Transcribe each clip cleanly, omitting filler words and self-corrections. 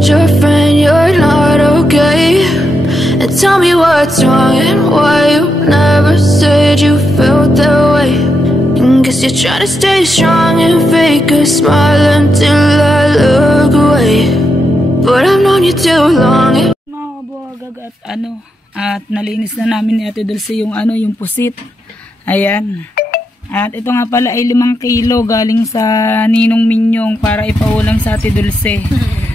told your friend you're not okay, and tell me what's wrong and why you never said you felt that way. And guess you're trying to stay strong and fake a smile until I look away, but I've known you too long. Mga kabuhagag at nalinis na namin ni Ate Dulce yung yung pusit. Ayan. At ito nga pala ay 5 kilo galing sa Ninong Minyong para ipaulam sa Ate Dulce.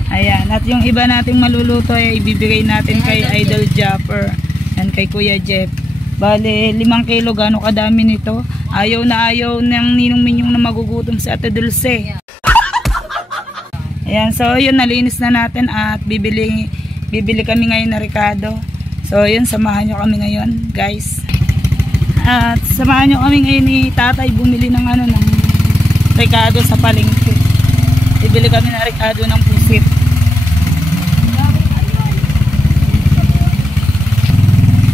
Ayan. At yung iba nating maluluto ay ibibigay natin kay Idol Japper and kay Kuya Jeff. Bale, 5 kilo, gano'ng kadami nito. Ayaw na ayaw ng Ninong Minyong na magugutom sa Ate Dulce. Ayan, so yun, nalinis na natin at bibili kami ngayon na Ricardo. So yun, samahan nyo kami ngayon, guys. At samahan nyo kami ngayon ni Tatay bumili ng ng Ricardo sa palengke. Bibili kami ng Ricardo ng pusit.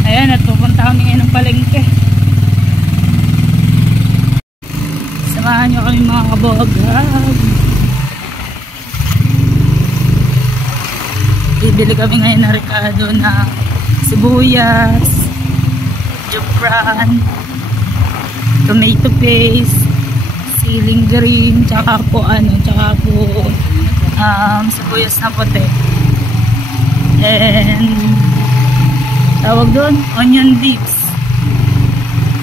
Ayan, at pupunta kami ngayon ng palengke. Samahan nyo kami mga kabogag. Bibili kami ngayon ng Ricardo na sibuyas, jupran, tomato paste, siling green, tsaka po sibuyas na puti, and tawag doon, onion dips.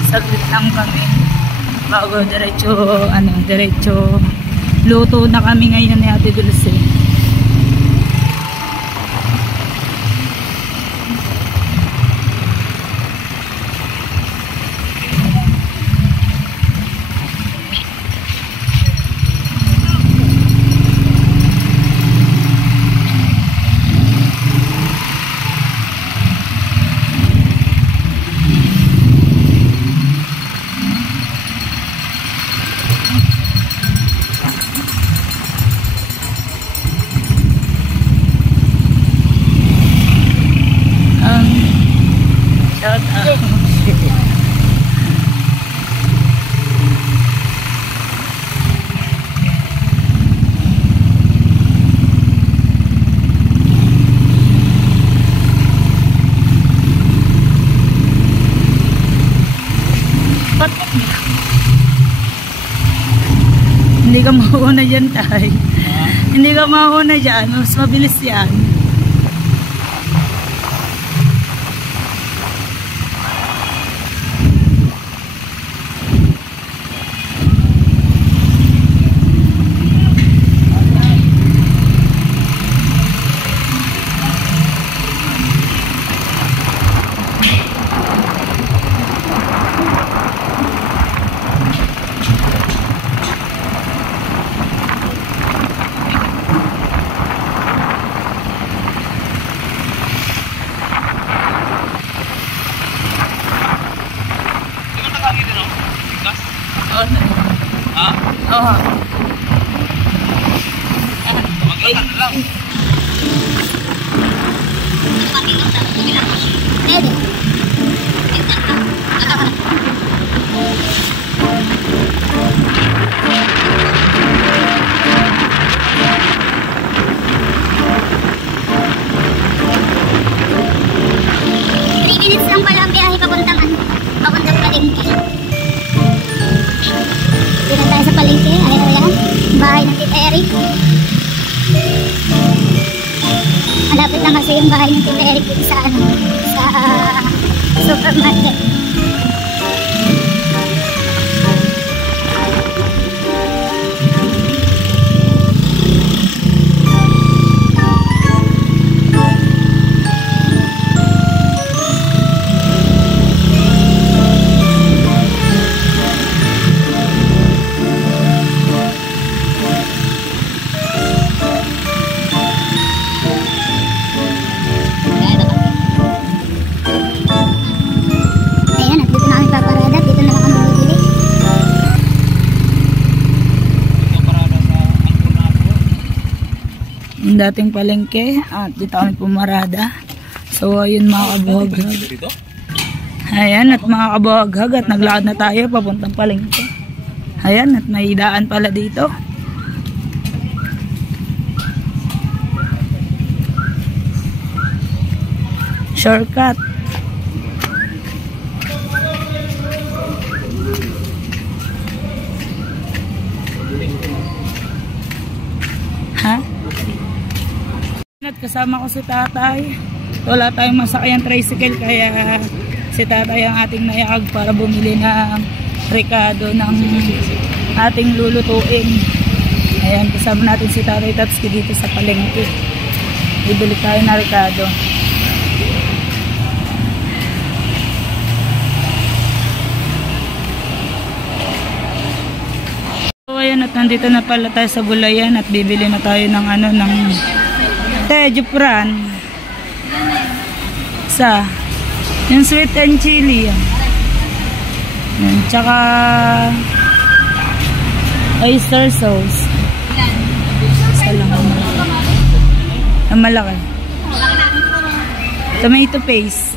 Saglit lang kami bago diretso luto na kami ngayon ni Ate Dulce. Hindi ka mauna dyan, Tay. Hindi ka mauna dyan. Mas mabilis yan. Malapit lang kasi yung bahay ng Tita Eric sa supermarket. Dating palengke at dito kami pumarada. So ayun mga kabuhaghag. Ayan at mga kabuhaghag at naglakad na tayo papuntang palengke. Ayan at may daan pala dito. Shortcut. Ha? At kasama ko si tatay. Wala tayong masakayang tricycle kaya si tatay ang ating naiag para bumili ng rekado ng ating lulutuin. Ayan, kasama natin si tatay Tatsuki dito sa palengke. Bibili tayo na rekado. So ayan, at nandito na pala tayo sa gulayan at bibili na tayo ng ng tejupran. Yung sweet and chili yan. Tsaka oyster sauce. Isa lang ang malaki. Tomato paste.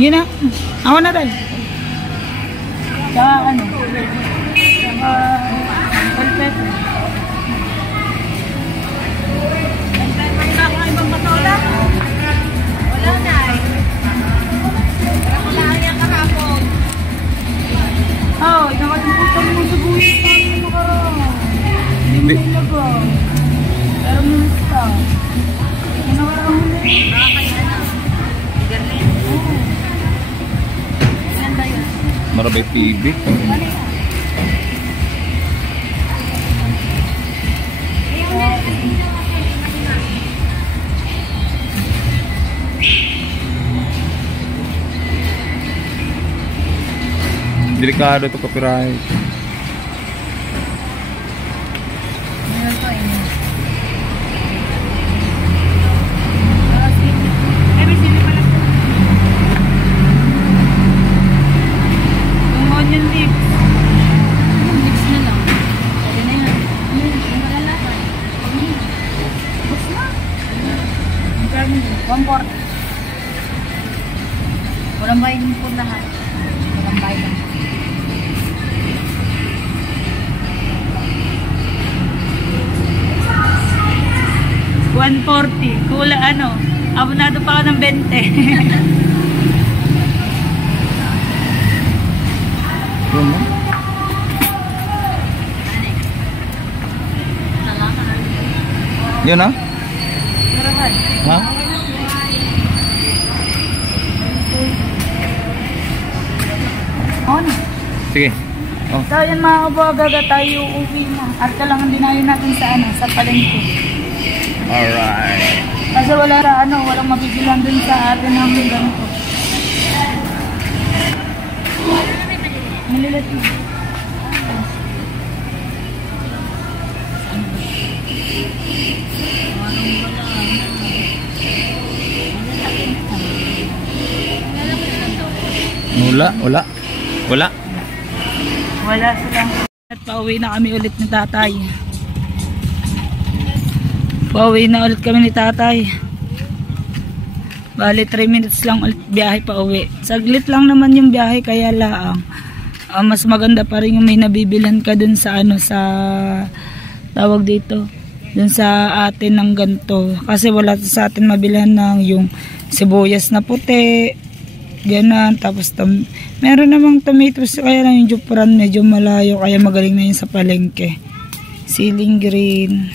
Yun na. Ako na tayo. Tsaka tsaka bell pepper. Oh, nakalimutan mo sa buhay namin nakaraan. Hindi mo nilagaw. Pero minista. Nakaraan mo na. Marabay TV. Delikado to copyright. Walang bayan po lahat. Walang bayan. $140. Kula abonado pa ako ng 20. Yun na? Ha? On. Sige. Oh. So yun mga kabagaga, tayo uuwi na. At kailangan dinayo natin sa palengke. Alright. Kasi walang mabibilan dun sa atin ng ganito. Malilit mo. Wala silang. At pauwi na kami ulit ni tatay. Pauwi na ulit kami ni tatay. Bali 3 minutes lang ulit biyahe pa uwi. Saglit lang naman yung biyahe kaya lang mas maganda pa rin yung may nabibilhan ka dun sa sa tawag dito. Dun sa atin ng ganto. Kasi wala sa atin mabilhan ng yung sibuyas na puti. Ganon. Tapos meron namang tomatoes kaya lang yung jupran medyo malayo kaya magaling na yun sa palengke. Siling green.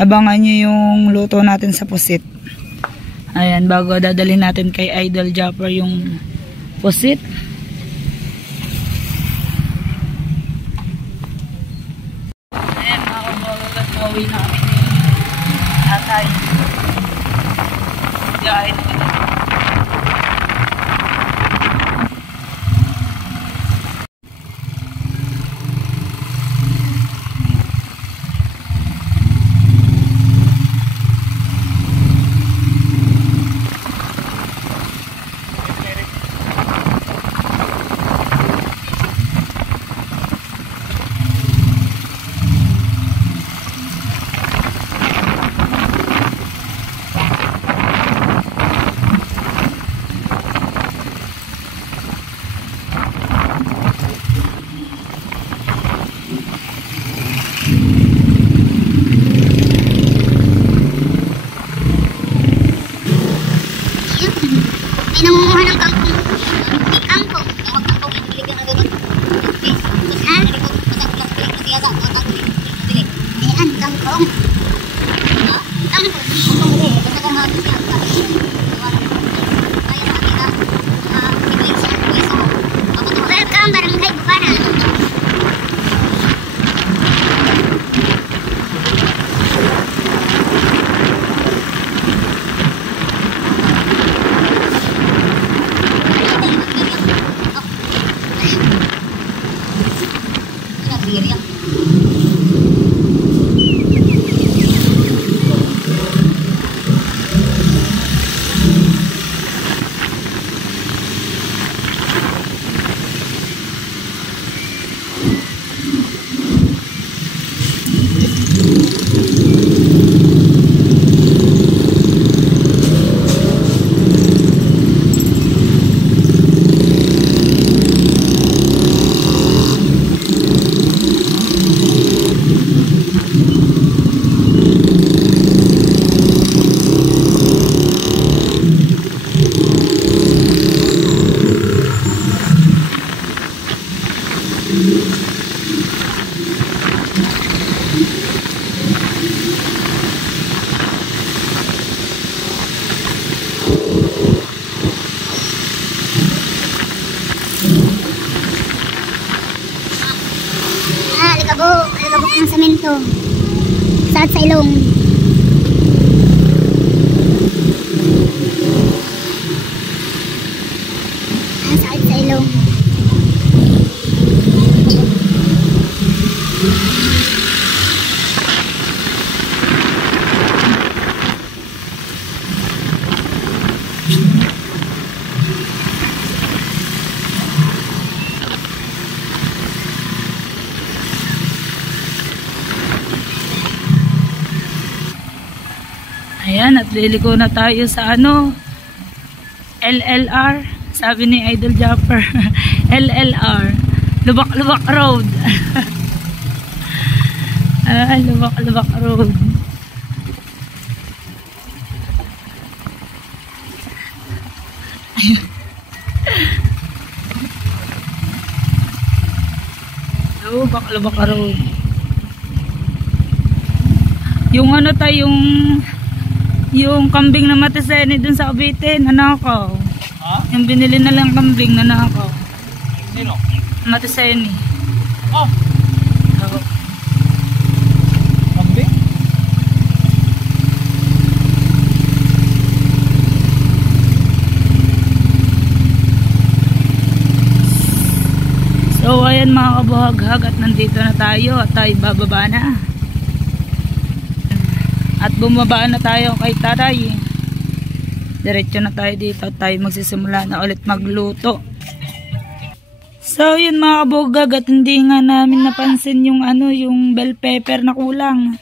Abangan nyo yung luto natin sa pusit. Ayan, bago dadalhin natin kay Idol Japper yung pusit. Ayan, mga kabagat, mauwi na kami ni tatay. Diyan na kami. Welcome Barangay Bukana. Alikabok ng semento. Saat sa ilong. Saat sa ilong. Ayan, at liliko na tayo sa ano, LLR, sabi ni Idol Japper. LLR, Lubak-Lubak Road. Lubak-Lubak Road. Lubak-Lubak Road. Yung ano tayo, yung kambing na matiseni dun sa Cavite, nanakaw. Ha? Yung binili na lang kambing, nanakaw. Sino? Matiseni. Oh, Oo. kambing? So ayan mga kabuhaghag, at nandito na tayo at tayo bababa na. At bumaba na tayo kay Taray. Diretso na tayo dito at tayo magsisimula na ulit magluto. So yun mga kabuhaghag, at hindi nga namin napansin yung ano, yung bell pepper na kulang.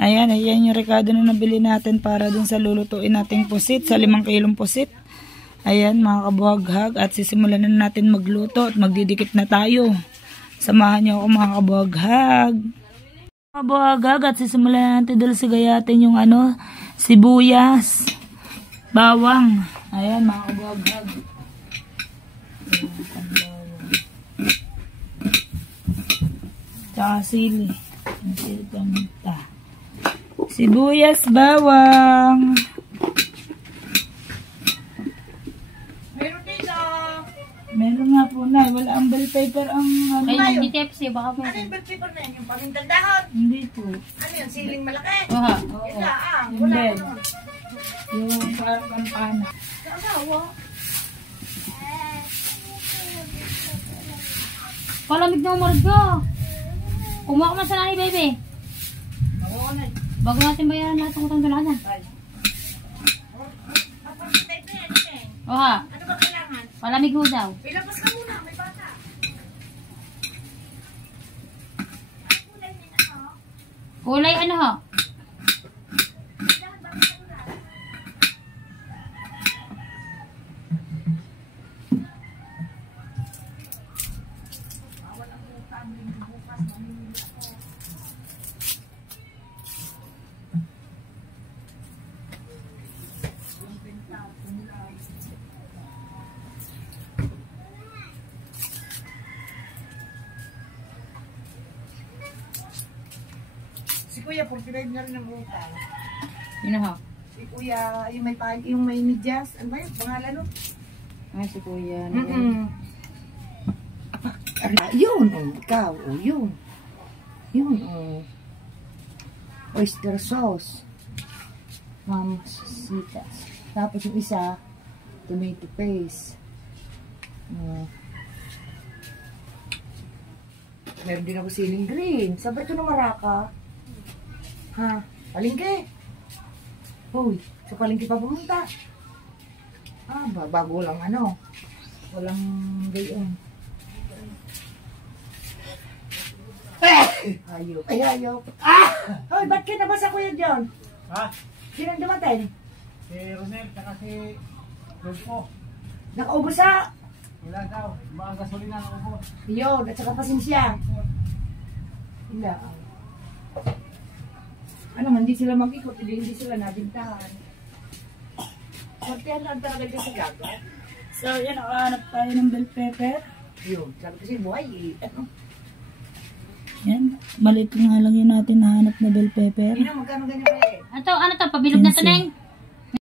Ayan yung rekado na nabili natin para dun sa lulutuin nating pusit, sa 5 kilong pusit. Ayan mga kabuhaghag, at sisimulan na natin magluto at magdidikit na tayo. Samahan niyo ako mga kabuhaghag. Kabuhaghag, at sisimulan natin dahil sigayatin yung ano, sibuyas, bawang. Ayan mga kabuhaghag. Tsaka sili. Sibuyas, bawang. Meron nga po na, wala ang bell pepper ang ano. Ay, hindi Pepsi, baka meron. Ano yung bell pepper na yan? Yung pamintang dahon? Hindi po. Ano yun? Siling malaki? Oha. Oo. Isa, Yung wala bell. naman. Yung parang kampana. Sa asawa? Palamig na umarga. Kumuha ka man sa nanay, baby. Oo na. Bago natin bayaran lahat ng utang dalahan. Papapitay na yan eh. Oha. Ano ba kailangan? Palamig ho daw. Ilabas ka muna, may bata. Ano kulay nila, no? Kulay ano ho? Kuya, 49 na rin ang utang. Yun na ha. Si Kuya, yung may medyas. Ano ba yun? Pangalan nun? Ay, si Kuya. Yun, ikaw. Yun. Yun, oyster sauce. Mamasitas. Tapos yung isa, tomato paste. Meron din ako siling green. Sabi ito na maraka. Ha? Palengke. Uy, sa palengke pa pumunta. Bago lang walang gayon. Ayaw. Ay, ayaw. Hoy, ba't ka nabasa Kuya John? Ha? Sino dumating? Si Ronel, saka si Rodko. Nakaubos sa... Wala daw. Mga gasolina na ubos. Yun, at saka pasensya. Hindi. Hindi sila mag-ikot, hindi sila nabintahan. Sortihan lang talaga dyan sa gaga. So, yan, nakahanap tayo ng bell pepper. Yun, sabi kasi buhay Yan, maliit nga lang yun natin nahanap na bell pepper. Magkano ganyan kayo Ano to? Pabilog na to, Neng?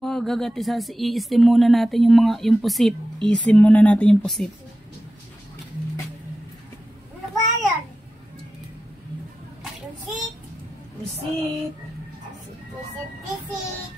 Gagat, i-steam muna natin yung pusit. I-steam muna natin yung pusit. Ano ba yan? Pusit. Pusit. Pusit.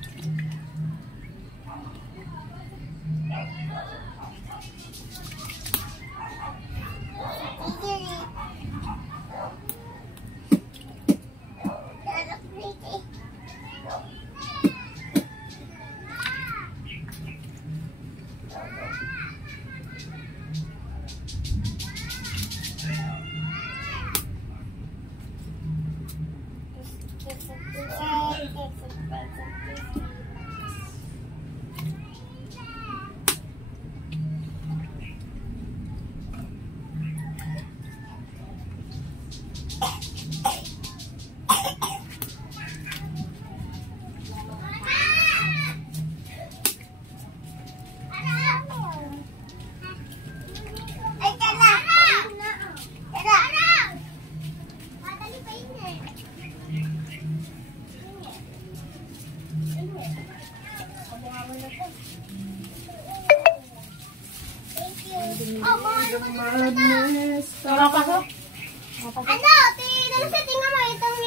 Tingnan mo, itong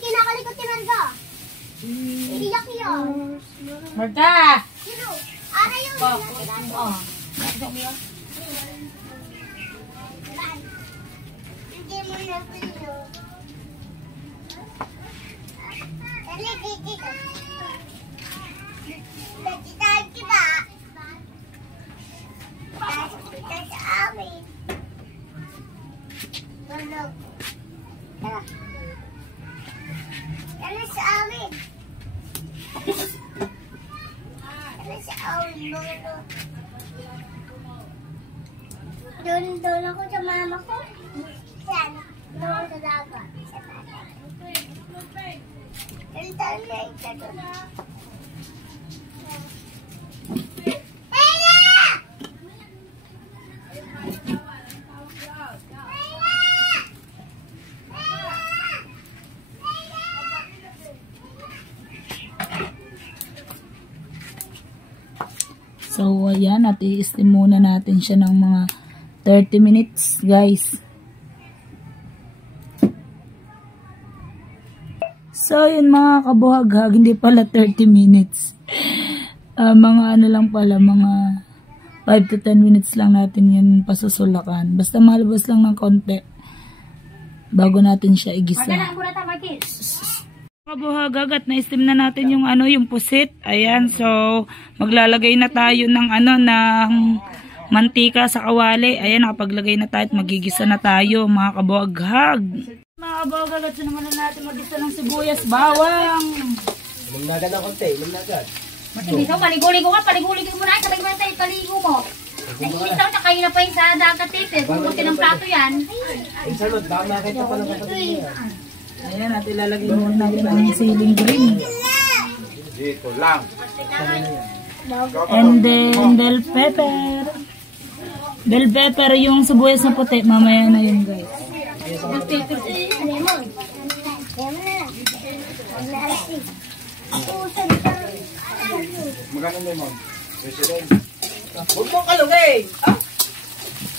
kinakalikot ni Marga. Iyak yun. Marta! Sino? Ara yung hindi mo na pino. Dali, kiki ka. Nagkitahan kita. Kita sa amin. Tulog. Tara. Tara sa amin. Tara sa amin, mga no. Doon ako sa mama ko. Saan? Doon sa dagat. Sa dagat. Doon na isa doon. So, ayan, at i-steam muna natin siya ng mga 30 minutes, guys. So, yun mga kabuhaghag, hindi pala 30 minutes. Mga ano lang pala, mga 5 to 10 minutes lang natin yan pasusulakan. Basta malabas lang ng konti bago natin siya igisa. Kabuhaghag, at na-steam na natin yung yung pusit. Ayan, so maglalagay na tayo ng ng mantika sa kawali. Ayan, nakapaglagay na tayo at magigisa na tayo, mga kabuhaghag. Mga kabuhaghag, at naman na natin magisa ng sibuyas, bawang. Lumnagan ng konti, lumnagan. Matibisa, paligo-ligo ka, paligo-ligo mo na, sabay mo tayo, paligo mo. Naisip lang, kayo na pa yung sa dagat eh, pumunti ng plato yan. Ay, salot, baka makita pa ng kapatid niya. Ayan, at ilalagay muna natin ang siling green. Dito lang. And then bell pepper. Bell pepper yung sibuyas na puti, mamaya na yun, guys. Magkano lemon? President. Bundok kalugay.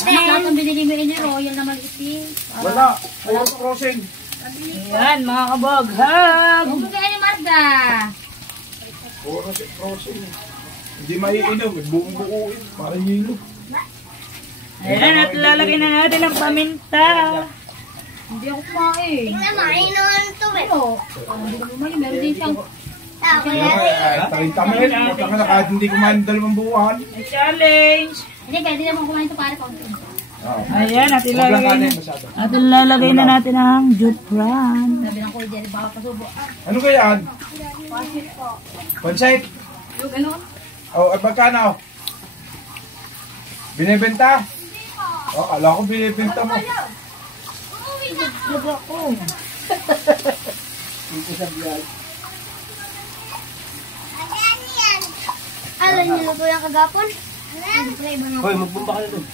Lahat ang binili mo ni Royal na maliit eh. Wala. Puro crossing. Ayan, mga kabaghag. Huwag mo kaya ni Marga. Puro crossing. Hindi maiinom. Buong-buuin. Parang hilo. Ayan, at lalagay na natin ang paminta. Hindi ako kumain. Tingnan mo, inuun to eh. Pero, hindi ko kumain. Meron din siyang... Ako Ay, 30 mil. Mataka na kahit hindi kumain 2 buwan. May challenge. Hindi, pwede naman kumain ito para kaunti. Ayan, at Huwag lang ilalagay kanin na. masyado. At ilalagay na natin ang jutran. Sabi ng Kuya Jerry, baka pasubo. Ano kaya yan? Pansite? Yung ano? Oh, at magkano? Binibenta? Oh, ala ko binibenta mo. Diba ko? Alam niyo na po yung kagapon? Hoy, magbumba ka na doon.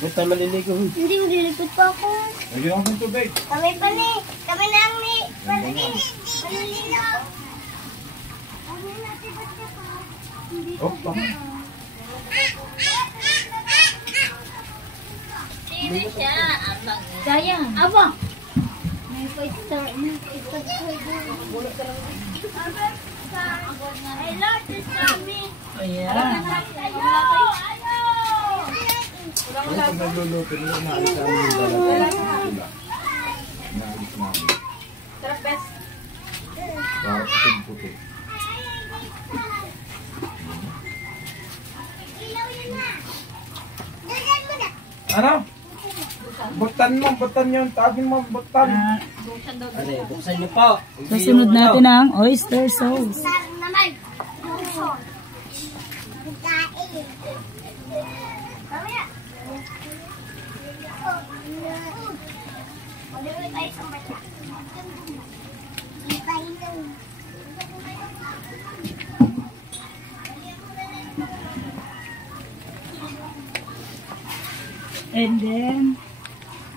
Ba't tayo maliligo? Hindi, maglilikod pa ako. Lagyan ako ng tubig. Kami pa ni. Kami lang ni. Malilino. Oh, baka. Sayang. Aba. May pwester. May pwester. Ay, Lord, this is me. Ayan. Ay, pag nagluluto nila, naalis namin yung balat. Naalis namin. Sarap best. Para puti-puti. Ilaw yun na. Dagan mo na. Ano? Butan yun. Tawagin mo, butan. Ano, buksan niyo po. Kasunod natin ang oyster sauce. Sarang naman. Puso. Kain. Mamaya. Pwede tayo sa mata. Ipain lang. And then,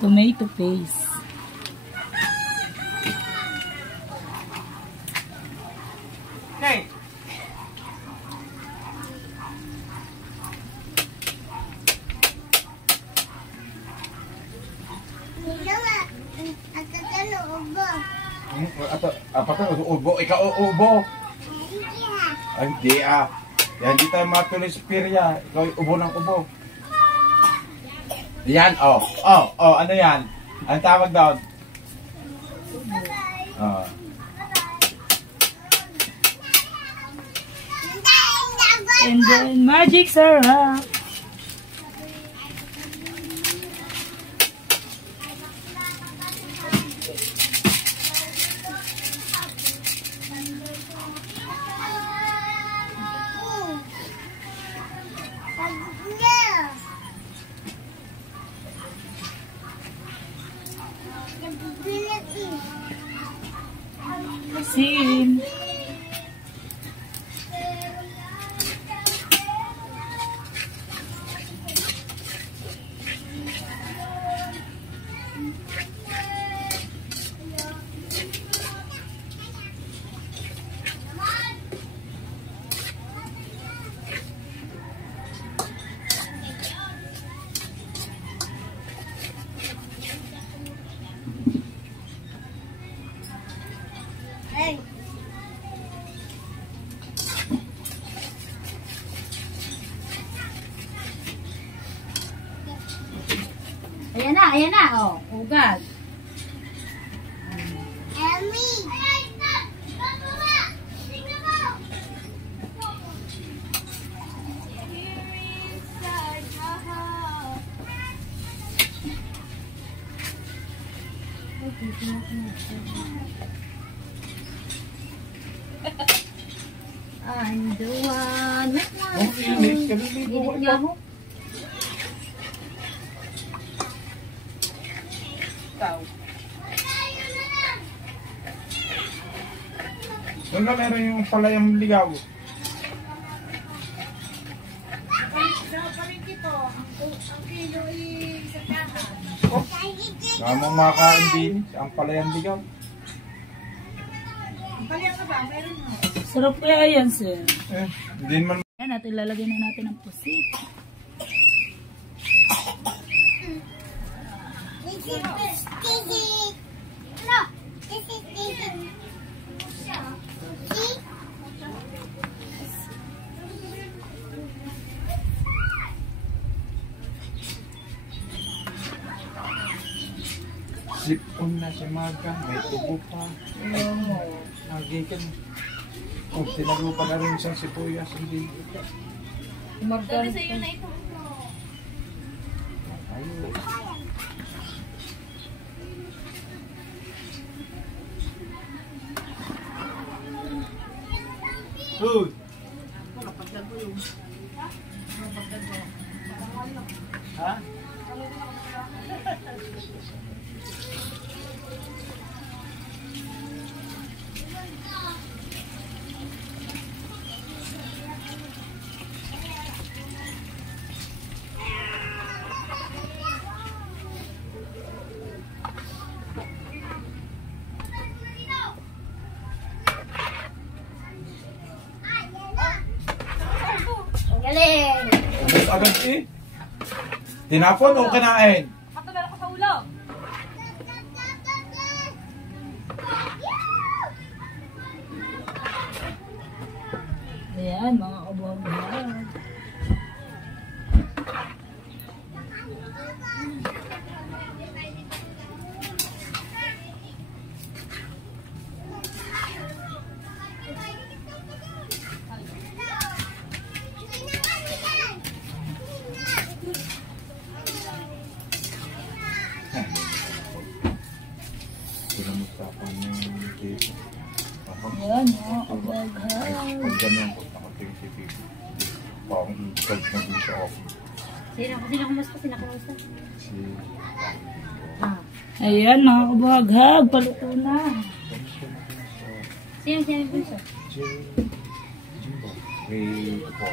tomato paste. Okay. Sino nga? At tatanong ba? Apa ka? Ubo. Ikaw ubo. Hindi ha. Ay, hindi ah. Yan, di tayo matuloy sa pirya. Ikaw yung ubo ng ubo. Yan, ano yan? Ang tawag doon? And then, magic syrup. Asin. Hey. Ayan na, oh. Ugad. Elmi. I'm the one. Init. Init niya ako. Doon na meron yung palayang ligaw. Namang makain din ang palayang ligaw. Sarap kaya yan, sir. Hindi naman. Ayan, at ilalagay na natin ang pusit. Sipon na si Maga, may tubo pa. Nagikan. Oh, tinago pa na rin siyang sipuyas. Hindi. Sabi sa'yo na ito. Ayun. Food. Ha? Galing! Ubus agad eh. Tinapon o kinain? Katagal ako sa ulo. Ayan, mga kabuhag-buhag. Pinamutapan yung dito. Ayan, mga kabuhag-buhag. Pag ganun po, nakating si Pipi. Parang i-start na din siya off. Sino kumusta? Sino kumusta? Si... Ayan, mga kabuhag-buhag. Paluto na. Sino yung bunso? Si... Jimbo. Kay Tupo.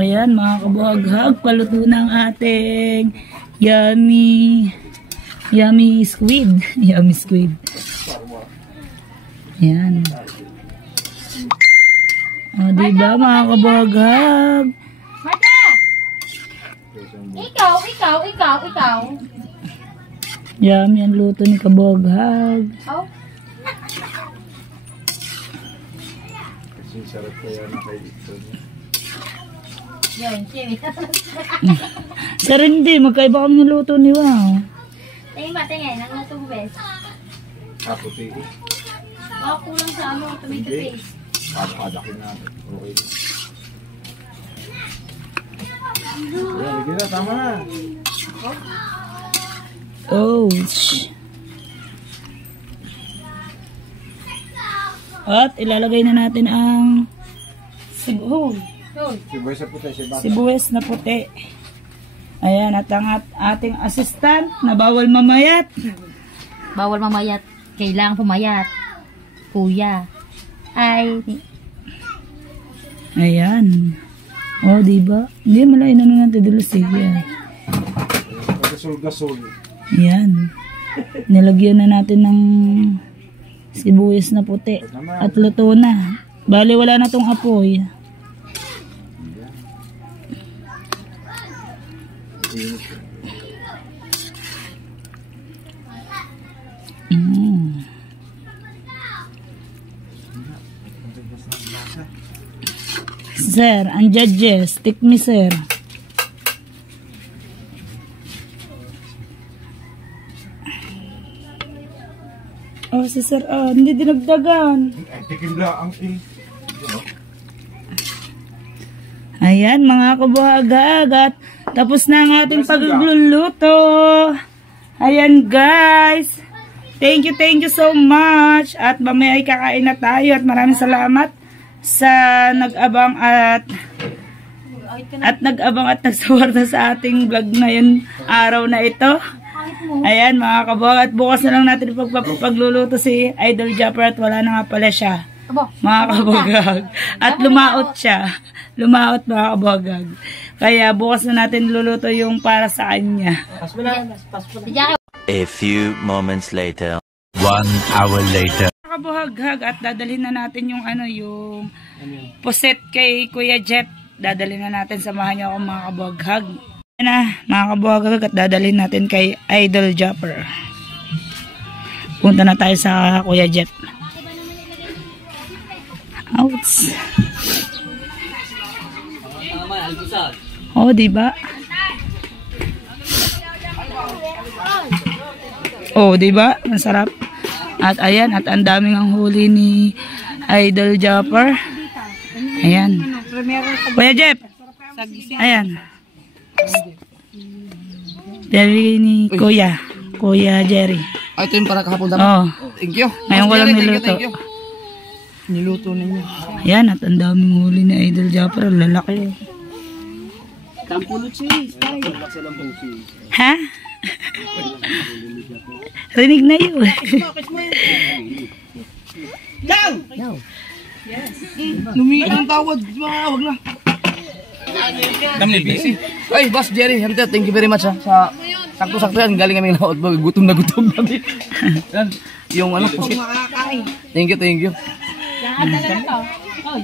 Ayan, mga kabuhag-buhag. Paluto na ang ating yummy squid. Yummy squid. Ayan. O, diba mga kabuhag-buhag? Marta! Ikaw. Yummy ang luto ni kabuhag-buhag. Oh. Kasi sarap kaya na kay Ito niya. Yun, Jimmy. Sir, hindi. Magkaiba kami ng luto ni Wow. Tingin. Ang natong best. Kaputi. Baka kulang sa tomato Hindi. paste. Padakin natin. Okay. Ayan, bigyan na. Tama na. Ouch. At ilalagay na natin ang Sibay sa puti. Si Bata. sibuyas na puti. Ayan, at ang ating assistant na bawal mamayat. Bawal mamayat. Kailangan pumayat. Kuya. Ay. Ayan. O, diba? Hindi, malain na natin dulos eh. Yan. Gasol-gasol. Ayan. Nilagyan na natin ng sibuyas na puti. At luto na. Bali, wala na tong apoy. Sir, ang judges, take me sir. Oh, si sir, hindi dinagdagan. Ay, tikim lang eh. Ayan, mga kabuhag-buhag. Tapos na ang ating pagluluto. Ayan, guys. Thank you so much. At mamaya ay kakain na tayo. At maraming salamat sa nag-abang at nagsuporta sa ating vlog ngayon araw na ito. Ayan, mga kabuhag. At bukas na lang natin pagluluto si Idol Japper at wala na nga pala siya. Mga kabuhag. At lumaot siya. Lumaot, mga kabuhag. Kaya bukas na natin luluto yung para sa kanya. A few moments later. 1 hour later. Mga kabuhaghag at dadalhin na natin yung ano, yung puset kay Kuya Jeff. Dadalhin na natin, samahan niyo ako mga kabuhaghag. Yan na, mga kabuhaghag, at dadalhin natin kay Idol Japper. Punta na tayo sa Kuya Jeff. Outs. Oh, diba? Oh, diba? Masarap. At ayan, at ang daming ang huli ni Idol Japper. Ayan. Kuya Jeff. Ayan. Dari ni Kuya Jerry. Ito yung para kahapon dapat. Oh. Thank you. Ngayon ko lang niluto. Thank you. Niluto ninyo. Ayan, at ang daming huli ni Idol Japper. Lalaki. Ha? Rinig na yun. Lumiit ang tawad. Wag na. Damni busy. Ay, Boss Jerry, thank you very much ha. Sa sakto-sakto yan, galing kami na outbag. Gutom na namin. Yan, yung ano, pusit. Thank you. Yan, dala na to. Oy.